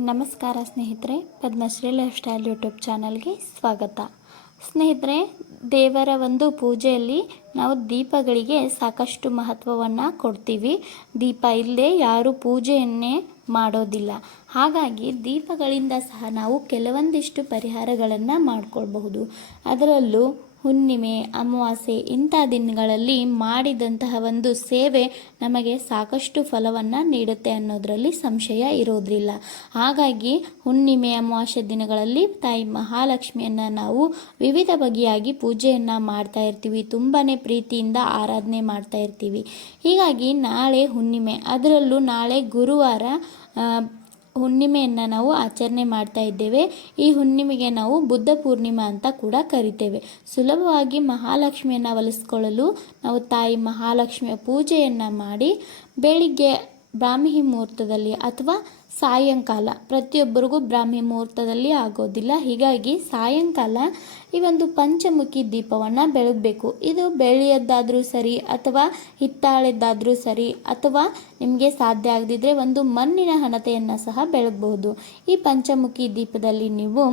ನಮಸ್ಕಾರ ಸ್ನೇಹಿತರೆ, Padmashri life style YouTube ಚಾನಲ್ಗೆ ಸ್ವಾಗತ. ಸ್ನೇಹಿತರೆ, ದೇವರ ಒಂದು ಪೂಜೆಯಲ್ಲಿ ನಾವು ದೀಪಗಳಿಗೆ ಸಾಕಷ್ಟು ಮಹತ್ವವನ್ನು ಕೊಡ್ತೀವಿ. ದೀಪ ಇಲ್ಲದೆ ಯಾರೂ ಪೂಜೆಯನ್ನೇ ಮಾಡೋದಿಲ್ಲ. ಹಾಗಾಗಿ ದೀಪಗಳಿಂದ ಸಹ ನಾವು ಕೆಲವೊಂದಿಷ್ಟು ಪರಿಹಾರಗಳನ್ನು ಮಾಡಿಕೊಳ್ಬಹುದು. ಅದರಲ್ಲೂ ಹುಣ್ಣಿಮೆ, ಅಮಾವಾಸ್ಯೆ ಇಂಥ ದಿನಗಳಲ್ಲಿ ಮಾಡಿದಂತಹ ಒಂದು ಸೇವೆ ನಮಗೆ ಸಾಕಷ್ಟು ಫಲವನ್ನು ನೀಡುತ್ತೆ ಅನ್ನೋದರಲ್ಲಿ ಸಂಶಯ ಇರೋದಿಲ್ಲ ಹಾಗಾಗಿ ಹುಣ್ಣಿಮೆ, ಅಮಾವಾಸ್ಯೆ ದಿನಗಳಲ್ಲಿ ತಾಯಿ ಮಹಾಲಕ್ಷ್ಮಿಯನ್ನು ನಾವು ವಿವಿಧ ಬಗೆಯಾಗಿ ಪೂಜೆಯನ್ನು ಮಾಡ್ತಾ ಇರ್ತೀವಿ. ತುಂಬಾ ಪ್ರೀತಿಯಿಂದ ಆರಾಧನೆ ಮಾಡ್ತಾ ಇರ್ತೀವಿ. ಹೀಗಾಗಿ ನಾಳೆ ಹುಣ್ಣಿಮೆ, ಅದರಲ್ಲೂ ನಾಳೆ ಗುರುವಾರ ಹುಣ್ಣಿಮೆಯನ್ನು ನಾವು ಆಚರಣೆ ಮಾಡ್ತಾ ಇದ್ದೇವೆ. ಈ ಹುಣ್ಣಿಮೆಗೆ ನಾವು ಬುದ್ಧ ಪೂರ್ಣಿಮಾ ಅಂತ ಕೂಡ ಕರಿತೇವೆ. ಸುಲಭವಾಗಿ ಮಹಾಲಕ್ಷ್ಮಿಯನ್ನು ಒಲಿಸ್ಕೊಳ್ಳಲು ನಾವು ತಾಯಿ ಮಹಾಲಕ್ಷ್ಮಿಯ ಪೂಜೆಯನ್ನು ಮಾಡಿ, ಬೆಳಿಗ್ಗೆ ಬ್ರಾಹ್ಮಿ ಮುಹೂರ್ತದಲ್ಲಿ ಅಥವಾ ಸಾಯಂಕಾಲ. ಪ್ರತಿಯೊಬ್ಬರಿಗೂ ಬ್ರಾಹ್ಮಿ ಮುಹೂರ್ತದಲ್ಲಿ ಆಗೋದಿಲ್ಲ. ಹೀಗಾಗಿ ಸಾಯಂಕಾಲ ಈ ಒಂದು ಪಂಚಮುಖಿ ದೀಪವನ್ನು ಬೆಳಗಬೇಕು. ಇದು ಬೆಳ್ಳಿಯದ್ದಾದರೂ ಸರಿ ಅಥವಾ ಹಿತ್ತಾಳೆದ್ದಾದರೂ ಸರಿ ಅಥವಾ ನಿಮಗೆ ಸಾಧ್ಯ ಆಗದಿದ್ದರೆ ಒಂದು ಮಣ್ಣಿನ ಹಣತೆಯನ್ನು ಸಹ ಬೆಳಗಬಹುದು. ಈ ಪಂಚಮುಖಿ ದೀಪದಲ್ಲಿ ನೀವು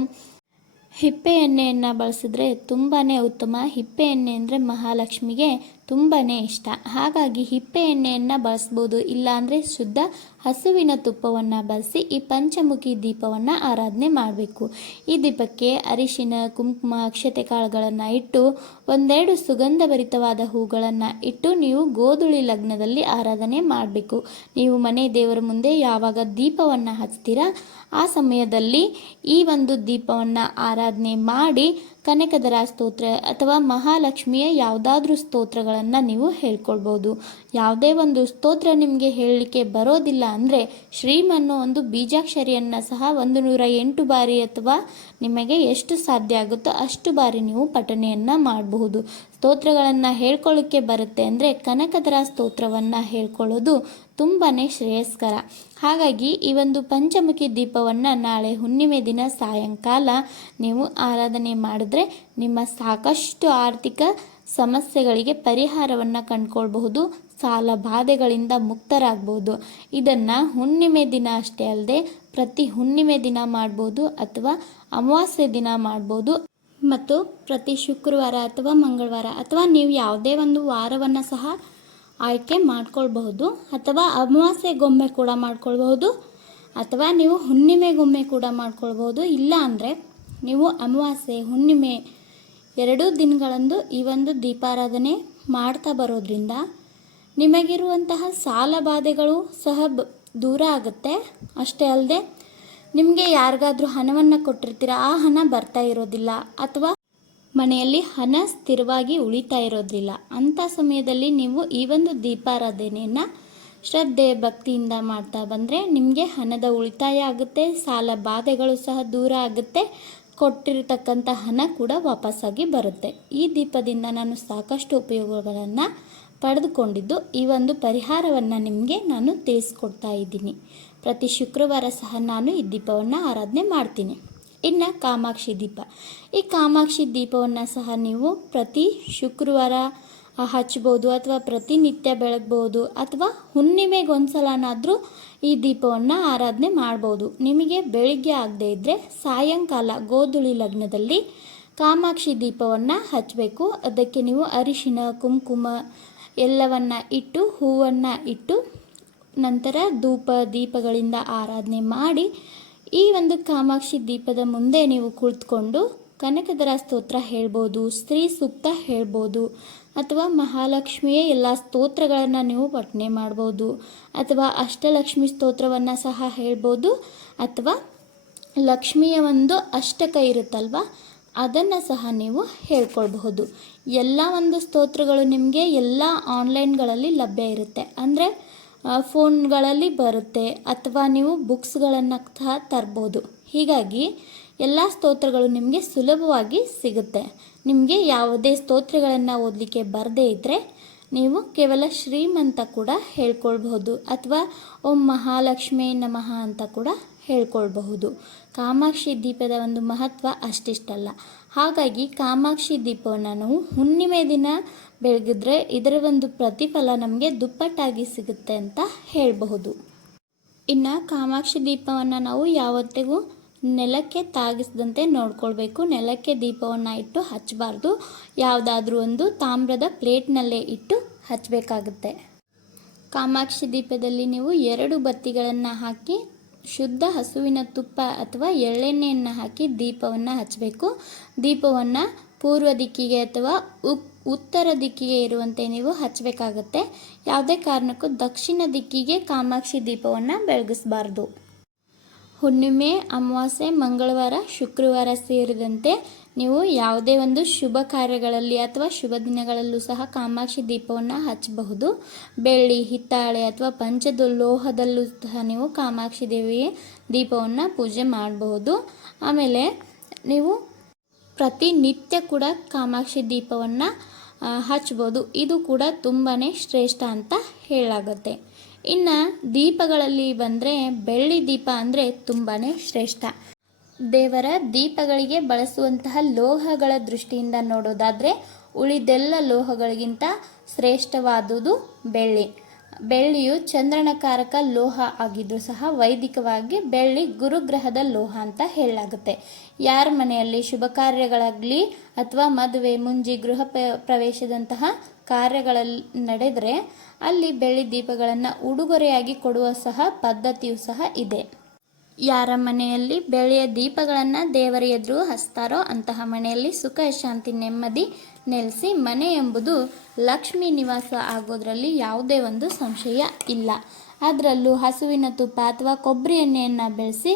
ಹಿಪ್ಪೆ ಎಣ್ಣೆಯನ್ನು ಬಳಸಿದ್ರೆ ತುಂಬಾ ಉತ್ತಮ. ಹಿಪ್ಪೆ ಎಣ್ಣೆ ಅಂದರೆ ಮಹಾಲಕ್ಷ್ಮಿಗೆ ತುಂಬಾ ಇಷ್ಟ. ಹಾಗಾಗಿ ಹಿಪ್ಪೆ ಎಣ್ಣೆಯನ್ನು ಬಳಸ್ಬೋದು, ಇಲ್ಲಾಂದರೆ ಶುದ್ಧ ಹಸುವಿನ ತುಪ್ಪವನ್ನು ಬಳಸಿ ಈ ಪಂಚಮುಖಿ ದೀಪವನ್ನು ಆರಾಧನೆ ಮಾಡಬೇಕು. ಈ ದೀಪಕ್ಕೆ ಅರಿಶಿನ, ಕುಂಕುಮ ಅಕ್ಷತೆ ಕಾಳುಗಳನ್ನು ಇಟ್ಟು, ಒಂದೆರಡು ಸುಗಂಧಭರಿತವಾದ ಹೂಗಳನ್ನು ಇಟ್ಟು ನೀವು ಗೋಧುಳಿ ಲಗ್ನದಲ್ಲಿ ಆರಾಧನೆ ಮಾಡಬೇಕು. ನೀವು ಮನೆ ದೇವರ ಮುಂದೆ ಯಾವಾಗ ದೀಪವನ್ನು ಹಚ್ತೀರಾ, ಆ ಸಮಯದಲ್ಲಿ ಈ ಒಂದು ದೀಪವನ್ನು ಆರಾಧನೆ ಮಾಡಿ ಕನಕದರ ಸ್ತೋತ್ರ ಅಥವಾ ಮಹಾಲಕ್ಷ್ಮಿಯ ಯಾವುದಾದ್ರೂ ಸ್ತೋತ್ರಗಳನ್ನು ನೀವು ಹೇಳ್ಕೊಳ್ಬೋದು. ಯಾವುದೇ ಒಂದು ಸ್ತೋತ್ರ ನಿಮಗೆ ಹೇಳಲಿಕ್ಕೆ ಬರೋದಿಲ್ಲ ಅಂದರೆ ಶ್ರೀಮ್ ಒಂದು ಬೀಜಾಕ್ಷರಿಯನ್ನು ಸಹ ಒಂದು ನೂರ ಎಂಟು ಬಾರಿ ಅಥವಾ ನಿಮಗೆ ಎಷ್ಟು ಸಾಧ್ಯ ಆಗುತ್ತೋ ಅಷ್ಟು ಬಾರಿ ನೀವು ಪಠಣೆಯನ್ನು ಮಾಡಬಹುದು. ಸ್ತೋತ್ರಗಳನ್ನು ಹೇಳ್ಕೊಳ್ಳೋಕ್ಕೆ ಬರುತ್ತೆ ಅಂದರೆ ಕನಕದರ ಸ್ತೋತ್ರವನ್ನು ಹೇಳ್ಕೊಳ್ಳೋದು ತುಂಬಾ ಶ್ರೇಯಸ್ಕರ. ಹಾಗಾಗಿ ಈ ಒಂದು ಪಂಚಮುಖಿ ದೀಪವನ್ನು ನಾಳೆ ಹುಣ್ಣಿಮೆ ದಿನ ಸಾಯಂಕಾಲ ನೀವು ಆರಾಧನೆ ಮಾಡಿದ್ರೆ ನಿಮ್ಮ ಸಾಕಷ್ಟು ಆರ್ಥಿಕ ಸಮಸ್ಯೆಗಳಿಗೆ ಪರಿಹಾರವನ್ನು ಕಂಡುಕೊಳ್ಬಹುದು, ಸಾಲ ಬಾಧೆಗಳಿಂದ ಮುಕ್ತರಾಗ್ಬೋದು ಇದನ್ನು ಹುಣ್ಣಿಮೆ ದಿನ ಅಷ್ಟೇ ಅಲ್ಲದೆ ಪ್ರತಿ ಹುಣ್ಣಿಮೆ ದಿನ ಮಾಡ್ಬೋದು ಅಥವಾ ಅಮಾವಾಸ್ಯೆ ದಿನ ಮಾಡ್ಬೋದು. ಮತ್ತು ಪ್ರತಿ ಶುಕ್ರವಾರ ಅಥವಾ ಮಂಗಳವಾರ ಅಥವಾ ನೀವು ಯಾವುದೇ ಒಂದು ವಾರವನ್ನು ಸಹ ಆಯ್ಕೆ ಮಾಡ್ಕೊಳ್ಬಹುದು ಅಥವಾ ಅಮಾವಾಸ್ಯೆಗೊಮ್ಮೆ ಕೂಡ ಮಾಡ್ಕೊಳ್ಬಹುದು ಅಥವಾ ನೀವು ಹುಣ್ಣಿಮೆಗೊಮ್ಮೆ ಕೂಡ ಮಾಡ್ಕೊಳ್ಬಹುದು. ಇಲ್ಲ ಅಂದರೆ ನೀವು ಅಮಾವಾಸ್ಯೆ, ಹುಣ್ಣಿಮೆ ಎರಡೂ ದಿನಗಳಂದು ಈ ಒಂದು ದೀಪಾರಾಧನೆ ಮಾಡ್ತಾ ಬರೋದ್ರಿಂದ ನಿಮಗಿರುವಂತಹ ಸಾಲ ಬಾಧೆಗಳು ಸಹ ಬ ದೂರ ಆಗುತ್ತೆ. ಅಷ್ಟೇ ಅಲ್ಲದೆ ನಿಮಗೆ ಯಾರಿಗಾದ್ರೂ ಹಣವನ್ನು ಕೊಟ್ಟಿರ್ತೀರ, ಆ ಹಣ ಬರ್ತಾ ಇರೋದಿಲ್ಲ ಅಥವಾ ಮನೆಯಲ್ಲಿ ಹಣ ಸ್ಥಿರವಾಗಿ ಉಳಿತಾ ಇರೋದಿಲ್ಲ ಅಂಥ ಸಮಯದಲ್ಲಿ ನೀವು ಈ ಒಂದು ದೀಪಾರಾಧನೆಯನ್ನು ಶ್ರದ್ಧೆ, ಭಕ್ತಿಯಿಂದ ಮಾಡ್ತಾ ಬಂದರೆ ನಿಮಗೆ ಹಣದ ಉಳಿತಾಯ ಆಗುತ್ತೆ, ಸಾಲ ಬಾಧೆಗಳು ಸಹ ದೂರ ಆಗುತ್ತೆ. ಕೊಟ್ಟಿರ್ತಕ್ಕಂಥ ಹಣ ಕೂಡ ವಾಪಸ್ಸಾಗಿ ಬರುತ್ತೆ. ಈ ದೀಪದಿಂದ ನಾನು ಸಾಕಷ್ಟು ಉಪಯೋಗಗಳನ್ನು ಪಡೆದುಕೊಂಡಿದ್ದು, ಈ ಒಂದು ಪರಿಹಾರವನ್ನು ನಿಮಗೆ ನಾನು ತಿಳಿಸ್ಕೊಡ್ತಾ ಇದ್ದೀನಿ. ಪ್ರತಿ ಶುಕ್ರವಾರ ಸಹ ನಾನು ಈ ದೀಪವನ್ನು ಆರಾಧನೆ ಮಾಡ್ತೀನಿ. ಇನ್ನು ಕಾಮಾಕ್ಷಿ ದೀಪ. ಈ ಕಾಮಾಕ್ಷಿ ದೀಪವನ್ನು ಸಹ ನೀವು ಪ್ರತಿ ಶುಕ್ರವಾರ ಹಚ್ಬೋದು ಅಥವಾ ಪ್ರತಿನಿತ್ಯ ಬೆಳಗ್ಬೋದು ಅಥವಾ ಹುಣ್ಣಿಮೆಗೊಂದ್ಸಲನಾದರೂ ಈ ದೀಪವನ್ನು ಆರಾಧನೆ ಮಾಡ್ಬೋದು. ನಿಮಗೆ ಬೆಳಿಗ್ಗೆ ಆಗದೇ ಇದ್ದರೆ ಸಾಯಂಕಾಲ ಗೋಧುಳಿ ಲಗ್ನದಲ್ಲಿ ಕಾಮಾಕ್ಷಿ ದೀಪವನ್ನು ಹಚ್ಚಬೇಕು ಅದಕ್ಕೆ ನೀವು ಅರಿಶಿನ, ಕುಂಕುಮ ಎಲ್ಲವನ್ನು ಇಟ್ಟು, ಹೂವನ್ನು ಇಟ್ಟು ನಂತರ ಧೂಪ, ದೀಪಗಳಿಂದ ಆರಾಧನೆ ಮಾಡಿ ಈ ಒಂದು ಕಾಮಾಕ್ಷಿ ದೀಪದ ಮುಂದೆ ನೀವು ಕುಳಿತುಕೊಂಡು ಕನಕದರ ಸ್ತೋತ್ರ ಹೇಳ್ಬೋದು, ಸ್ತ್ರೀ ಸೂಕ್ತ ಹೇಳ್ಬೋದು, ಅಥವಾ ಮಹಾಲಕ್ಷ್ಮಿಯ ಎಲ್ಲ ಸ್ತೋತ್ರಗಳನ್ನು ನೀವು ಪಠನೆ ಮಾಡ್ಬೋದು, ಅಥವಾ ಅಷ್ಟಲಕ್ಷ್ಮಿ ಸ್ತೋತ್ರವನ್ನು ಸಹ ಹೇಳ್ಬೋದು, ಅಥವಾ ಲಕ್ಷ್ಮಿಯ ಒಂದು ಅಷ್ಟಕ ಇರುತ್ತಲ್ವ, ಅದನ್ನು ಸಹ ನೀವು ಹೇಳ್ಕೊಳ್ಬಹುದು. ಎಲ್ಲ ಒಂದು ಸ್ತೋತ್ರಗಳು ನಿಮಗೆ ಎಲ್ಲ ಆನ್ಲೈನ್ಗಳಲ್ಲಿ ಲಭ್ಯ ಇರುತ್ತೆ. ಅಂದರೆ ಫೋನ್ಗಳಲ್ಲಿ ಬರುತ್ತೆ, ಅಥವಾ ನೀವು ಬುಕ್ಸ್ಗಳನ್ನು ಸಹ ತರ್ಬೋದು. ಹೀಗಾಗಿ ಎಲ್ಲ ಸ್ತೋತ್ರಗಳು ನಿಮಗೆ ಸುಲಭವಾಗಿ ಸಿಗುತ್ತೆ. ನಿಮಗೆ ಯಾವುದೇ ಸ್ತೋತ್ರಗಳನ್ನು ಓದಲಿಕ್ಕೆ ಬರದೇ ಇದ್ದರೆ ನೀವು ಕೇವಲ ಶ್ರೀಮಂತ ಕೂಡ ಹೇಳ್ಕೊಳ್ಬಹುದು ಅಥವಾ ಓಂ ಮಹಾಲಕ್ಷ್ಮಿ ನಮಃ ಅಂತ ಕೂಡ ಹೇಳ್ಕೊಳ್ಬಹುದು. ಕಾಮಾಕ್ಷಿ ದೀಪದ ಒಂದು ಮಹತ್ವ ಅಷ್ಟಿಷ್ಟಲ್ಲ. ಹಾಗಾಗಿ ಕಾಮಾಕ್ಷಿ ದೀಪವನ್ನು ನಾವು ಹುಣ್ಣಿಮೆ ದಿನ ಬೆಳಗಿದ್ರೆ ಇದರ ಒಂದು ಪ್ರತಿಫಲ ನಮಗೆ ದುಪ್ಪಟ್ಟಾಗಿ ಸಿಗುತ್ತೆ ಅಂತ ಹೇಳಬಹುದು. ಇನ್ನು ಕಾಮಾಕ್ಷಿ ದೀಪವನ್ನು ನಾವು ಯಾವತ್ತಿಗೂ ನೆಲಕ್ಕೆ ತಾಗಿಸದಂತೆ ನೋಡ್ಕೊಳ್ಬೇಕು. ನೆಲಕ್ಕೆ ದೀಪವನ್ನು ಇಟ್ಟು ಹಚ್ಚಬಾರ್ದು. ಯಾವುದಾದ್ರೂ ಒಂದು ತಾಮ್ರದ ಪ್ಲೇಟ್ನಲ್ಲೇ ಇಟ್ಟು ಹಚ್ಚಬೇಕಾಗುತ್ತೆ. ಕಾಮಾಕ್ಷಿ ದೀಪದಲ್ಲಿ ನೀವು ಎರಡು ಬತ್ತಿಗಳನ್ನು ಹಾಕಿ ಶುದ್ಧ ಹಸುವಿನ ತುಪ್ಪ ಅಥವಾ ಎಳ್ಳೆಣ್ಣೆಯನ್ನು ಹಾಕಿ ದೀಪವನ್ನು ಹಚ್ಚಬೇಕು. ದೀಪವನ್ನು ಪೂರ್ವ ದಿಕ್ಕಿಗೆ ಅಥವಾ ಉತ್ತರ ದಿಕ್ಕಿಗೆ ಇರುವಂತೆ ನೀವು ಹಚ್ಚಬೇಕಾಗತ್ತೆ. ಯಾವುದೇ ಕಾರಣಕ್ಕೂ ದಕ್ಷಿಣ ದಿಕ್ಕಿಗೆ ಕಾಮಾಕ್ಷಿ ದೀಪವನ್ನು ಬೆಳಗಿಸಬಾರ್ದು. ಹುಣ್ಣಿಮೆ, ಅಮಾವಾಸ್ಯೆ, ಮಂಗಳವಾರ, ಶುಕ್ರವಾರ ಸೇರಿದಂತೆ ನೀವು ಯಾವುದೇ ಒಂದು ಶುಭ ಕಾರ್ಯಗಳಲ್ಲಿ ಅಥವಾ ಶುಭ ದಿನಗಳಲ್ಲೂ ಸಹ ಕಾಮಾಕ್ಷಿ ದೀಪವನ್ನು ಹಚ್ಚಬಹುದು. ಬೆಳ್ಳಿ, ಹಿತ್ತಾಳೆ ಅಥವಾ ಪಂಚದ ಲೋಹದಲ್ಲೂ ಸಹ ನೀವು ಕಾಮಾಕ್ಷಿ ದೇವಿಯ ದೀಪವನ್ನು ಪೂಜೆ ಮಾಡಬಹುದು. ಆಮೇಲೆ ನೀವು ಪ್ರತಿನಿತ್ಯ ಕೂಡ ಕಾಮಾಕ್ಷಿ ದೀಪವನ್ನು ಹಚ್ಬೋದು ಇದು ಕೂಡ ತುಂಬಾ ಶ್ರೇಷ್ಠ ಅಂತ ಹೇಳಾಗುತ್ತೆ. ಇನ್ನು ದೀಪಗಳಲ್ಲಿ ಬಂದರೆ ಬೆಳ್ಳಿ ದೀಪ ಅಂದರೆ ತುಂಬಾ ಶ್ರೇಷ್ಠ. ದೇವರ ದೀಪಗಳಿಗೆ ಬಳಸುವಂತಹ ಲೋಹಗಳ ದೃಷ್ಟಿಯಿಂದ ನೋಡೋದಾದರೆ ಉಳಿದೆಲ್ಲ ಲೋಹಗಳಿಗಿಂತ ಶ್ರೇಷ್ಠವಾದುದು ಬೆಳ್ಳಿ. ಬೆಳ್ಳಿಯು ಚಂದ್ರನಕಾರಕ ಲೋಹ ಆಗಿದ್ದರೂ ಸಹ ವೈದಿಕವಾಗಿ ಬೆಳ್ಳಿ ಗುರುಗ್ರಹದ ಲೋಹ ಅಂತ ಹೇಳಲಾಗುತ್ತೆ. ಯಾರ ಮನೆಯಲ್ಲಿ ಶುಭ ಕಾರ್ಯಗಳಾಗಲಿ ಅಥವಾ ಮದುವೆ, ಮುಂಜಿ, ಗೃಹ ಪ್ರವೇಶದಂತಹ ಕಾರ್ಯಗಳಲ್ಲಿ ನಡೆದರೆ ಅಲ್ಲಿ ಬೆಳ್ಳಿ ದೀಪಗಳನ್ನು ಉಡುಗೊರೆಯಾಗಿ ಕೊಡುವ ಸಹ ಪದ್ಧತಿಯು ಸಹ ಇದೆ. ಯಾರ ಮನೆಯಲ್ಲಿ ಬೆಳೆಯ ದೀಪಗಳನ್ನು ದೇವರ ಎದುರು ಹಸ್ತಾರೋ ಅಂತಹ ಮನೆಯಲ್ಲಿ ಸುಖ, ಶಾಂತಿ, ನೆಮ್ಮದಿ ನೆಲೆಸಿ ಮನೆ ಎಂಬುದು ಲಕ್ಷ್ಮಿ ನಿವಾಸ ಆಗೋದ್ರಲ್ಲಿ ಯಾವುದೇ ಒಂದು ಸಂಶಯ ಇಲ್ಲ. ಅದರಲ್ಲೂ ಹಸುವಿನ ತುಪ್ಪ ಅಥವಾ ಕೊಬ್ಬರಿ ಎಣ್ಣೆಯನ್ನು ಬೆಳೆಸಿ,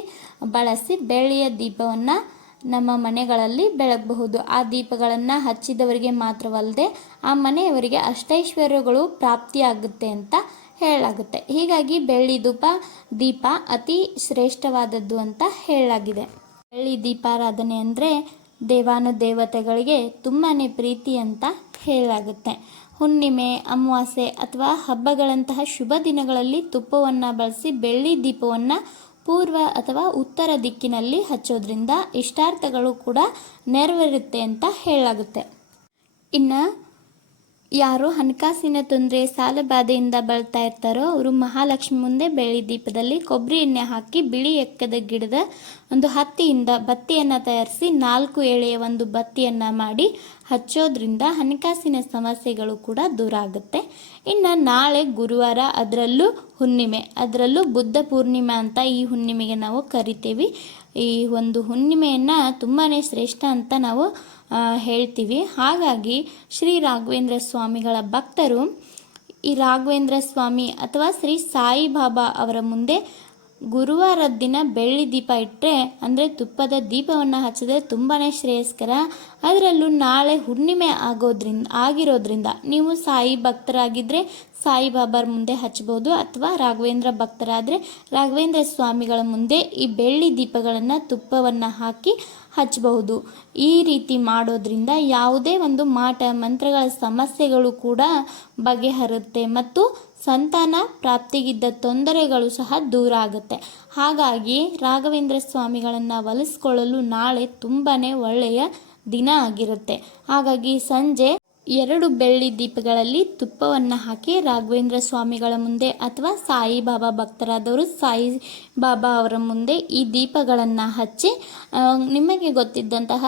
ಬಳಸಿ ಬೆಳ್ಳಿಯ ದೀಪವನ್ನು ನಮ್ಮ ಮನೆಗಳಲ್ಲಿ ಬೆಳಗಬಹುದು. ಆ ದೀಪಗಳನ್ನು ಹಚ್ಚಿದವರಿಗೆ ಮಾತ್ರವಲ್ಲದೆ ಆ ಮನೆಯವರಿಗೆ ಅಷ್ಟೈಶ್ವರ್ಯಗಳು ಪ್ರಾಪ್ತಿಯಾಗುತ್ತೆ ಅಂತ ಹೇಳಲಾಗುತ್ತೆ. ಹೀಗಾಗಿ ಬೆಳ್ಳಿ ದೂಪ ದೀಪ ಅತಿ ಶ್ರೇಷ್ಠವಾದದ್ದು ಅಂತ ಹೇಳಲಾಗಿದೆ. ಬೆಳ್ಳಿ ದೀಪಾರಾಧನೆ ಅಂದರೆ ದೇವಾನುದೇವತೆಗಳಿಗೆ ತುಂಬಾ ಪ್ರೀತಿ ಅಂತ ಹೇಳಲಾಗುತ್ತೆ. ಹುಣ್ಣಿಮೆ, ಅಮಾವಾಸ್ಯೆ ಅಥವಾ ಹಬ್ಬಗಳಂತಹ ಶುಭ ದಿನಗಳಲ್ಲಿ ತುಪ್ಪವನ್ನು ಬಳಸಿ ಬೆಳ್ಳಿ ದೀಪವನ್ನು ಪೂರ್ವ ಅಥವಾ ಉತ್ತರ ದಿಕ್ಕಿನಲ್ಲಿ ಹಚ್ಚೋದ್ರಿಂದ ಇಷ್ಟಾರ್ಥಗಳು ಕೂಡ ನೆರವೇರುತ್ತೆ ಅಂತ ಹೇಳಲಾಗುತ್ತೆ. ಇನ್ನು ಯಾರು ಹಣಕಾಸಿನ ತೊಂದರೆ, ಸಾಲ ಬಾಧೆಯಿಂದ ಬಳಲ್ತಾ ಇರ್ತಾರೋ ಅವರು ಮಹಾಲಕ್ಷ್ಮಿ ಮುಂದೆ ಬೆಳ್ಳಿ ದೀಪದಲ್ಲಿ ಕೊಬ್ಬರಿ ಎಣ್ಣೆ ಹಾಕಿ ಬಿಳಿ ಎಕ್ಕದ ಗಿಡದ ಒಂದು ಹತ್ತಿಯಿಂದ ಬತ್ತಿಯನ್ನು ತಯಾರಿಸಿ ನಾಲ್ಕು ಎಳೆಯ ಒಂದು ಬತ್ತಿಯನ್ನು ಮಾಡಿ ಹಚ್ಚೋದ್ರಿಂದ ಹಣಕಾಸಿನ ಸಮಸ್ಯೆಗಳು ಕೂಡ ದೂರ ಆಗುತ್ತೆ. ಇನ್ನು ನಾಳೆ ಗುರುವಾರ ಅದರಲ್ಲೂ ಹುಣ್ಣಿಮೆ, ಅದರಲ್ಲೂ ಬುದ್ಧ ಪೂರ್ಣಿಮೆ ಅಂತ ಈ ಹುಣ್ಣಿಮೆಗೆ ನಾವು ಕರಿತೀವಿ. ಈ ಒಂದು ಹುಣ್ಣಿಮೆಯನ್ನು ತುಂಬಾ ಶ್ರೇಷ್ಠ ಅಂತ ನಾವು ಹೇಳ್ತೀವಿ. ಹಾಗಾಗಿ ಶ್ರೀ ರಾಘವೇಂದ್ರ ಸ್ವಾಮಿಗಳ ಭಕ್ತರು, ಈ ರಾಘವೇಂದ್ರ ಸ್ವಾಮಿ ಅಥವಾ ಶ್ರೀ ಸಾಯಿಬಾಬಾ ಅವರ ಮುಂದೆ ಗುರುವಾರದ ದಿನ ಬೆಳ್ಳಿ ದೀಪ ಇಟ್ಟರೆ ಅಂದರೆ ತುಪ್ಪದ ದೀಪವನ್ನು ಹಚ್ಚಿದ್ರೆ ತುಂಬಾ ಶ್ರೇಯಸ್ಕರ. ಅದರಲ್ಲೂ ನಾಳೆ ಹುಣ್ಣಿಮೆ ಆಗೋದ್ರಿಂದ, ಆಗಿರೋದ್ರಿಂದ ನೀವು ಸಾಯಿ ಭಕ್ತರಾಗಿದ್ದರೆ ಸಾಯಿಬಾಬಾರ ಮುಂದೆ ಹಚ್ಬೋದು, ಅಥವಾ ರಾಘವೇಂದ್ರ ಭಕ್ತರಾದರೆ ರಾಘವೇಂದ್ರ ಸ್ವಾಮಿಗಳ ಮುಂದೆ ಈ ಬೆಳ್ಳಿ ದೀಪಗಳನ್ನು, ತುಪ್ಪವನ್ನು ಹಾಕಿ ಹಚ್ಚಬಹುದು ಈ ರೀತಿ ಮಾಡೋದ್ರಿಂದ ಯಾವುದೇ ಒಂದು ಮಾಟ, ಮಂತ್ರಗಳ ಸಮಸ್ಯೆಗಳು ಕೂಡ ಬಗೆಹರುತ್ತೆ. ಮತ್ತು ಸಂತಾನ ಪ್ರಾಪ್ತಿಗಿದ್ದ ತೊಂದರೆಗಳು ಸಹ ದೂರ ಆಗುತ್ತೆ ಹಾಗಾಗಿ ರಾಘವೇಂದ್ರ ಸ್ವಾಮಿಗಳನ್ನು ಒಲಿಸ್ಕೊಳ್ಳಲು ನಾಳೆ ತುಂಬಾ ಒಳ್ಳೆಯ ದಿನ ಆಗಿರುತ್ತೆ. ಹಾಗಾಗಿ ಸಂಜೆ ಎರಡು ಬೆಳ್ಳಿ ದೀಪಗಳಲ್ಲಿ ತುಪ್ಪವನ್ನು ಹಾಕಿ ರಾಘವೇಂದ್ರ ಸ್ವಾಮಿಗಳ ಮುಂದೆ ಅಥವಾ ಸಾಯಿಬಾಬಾ ಭಕ್ತರಾದವರು ಸಾಯಿ ಬಾಬಾ ಅವರ ಮುಂದೆ ಈ ದೀಪಗಳನ್ನು ಹಚ್ಚಿ ನಿಮಗೆ ಗೊತ್ತಿದ್ದಂತಹ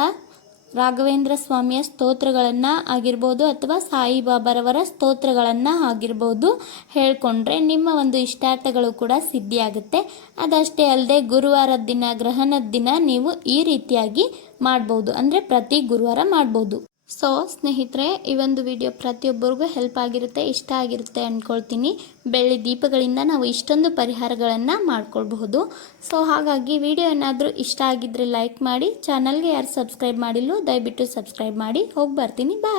ರಾಘವೇಂದ್ರ ಸ್ವಾಮಿಯ ಸ್ತೋತ್ರಗಳನ್ನು ಆಗಿರ್ಬೋದು ಅಥವಾ ಸಾಯಿಬಾಬಾರವರ ಸ್ತೋತ್ರಗಳನ್ನು ಆಗಿರ್ಬೋದು ಹೇಳಿಕೊಂಡ್ರೆ ನಿಮ್ಮ ಒಂದು ಇಷ್ಟಾರ್ಥಗಳು ಕೂಡ ಸಿದ್ಧಿಯಾಗುತ್ತೆ. ಅದಷ್ಟೇ ಅಲ್ಲದೆ ಗುರುವಾರದ ದಿನ ಗ್ರಹಣದ ದಿನ ನೀವು ಈ ರೀತಿಯಾಗಿ ಮಾಡ್ಬೋದು. ಅಂದರೆ ಪ್ರತಿ ಗುರುವಾರ ಮಾಡ್ಬೋದು. ಸೊ ಸ್ನೇಹಿತರೆ, ಈ ಒಂದು ವಿಡಿಯೋ ಪ್ರತಿಯೊಬ್ಬರಿಗೂ ಹೆಲ್ಪ್ ಆಗಿರುತ್ತೆ, ಇಷ್ಟ ಆಗಿರುತ್ತೆ ಅಂದ್ಕೊಳ್ತೀನಿ ಬೆಳ್ಳಿ ದೀಪಗಳಿಂದ ನಾವು ಇಷ್ಟೊಂದು ಪರಿಹಾರಗಳನ್ನು ಮಾಡ್ಕೊಳ್ಬಹುದು. ಸೊ ಹಾಗಾಗಿ ವಿಡಿಯೋ ಏನಾದರೂ ಇಷ್ಟ ಆಗಿದ್ದರೆ ಲೈಕ್ ಮಾಡಿ ಚಾನಲ್ಗೆ ಯಾರು ಸಬ್ಸ್ಕ್ರೈಬ್ ಮಾಡಿಲ್ಲೋ, ದಯವಿಟ್ಟು ಸಬ್ಸ್ಕ್ರೈಬ್ ಮಾಡಿ. ಹೋಗಿ ಬರ್ತೀನಿ. ಬಾಯ್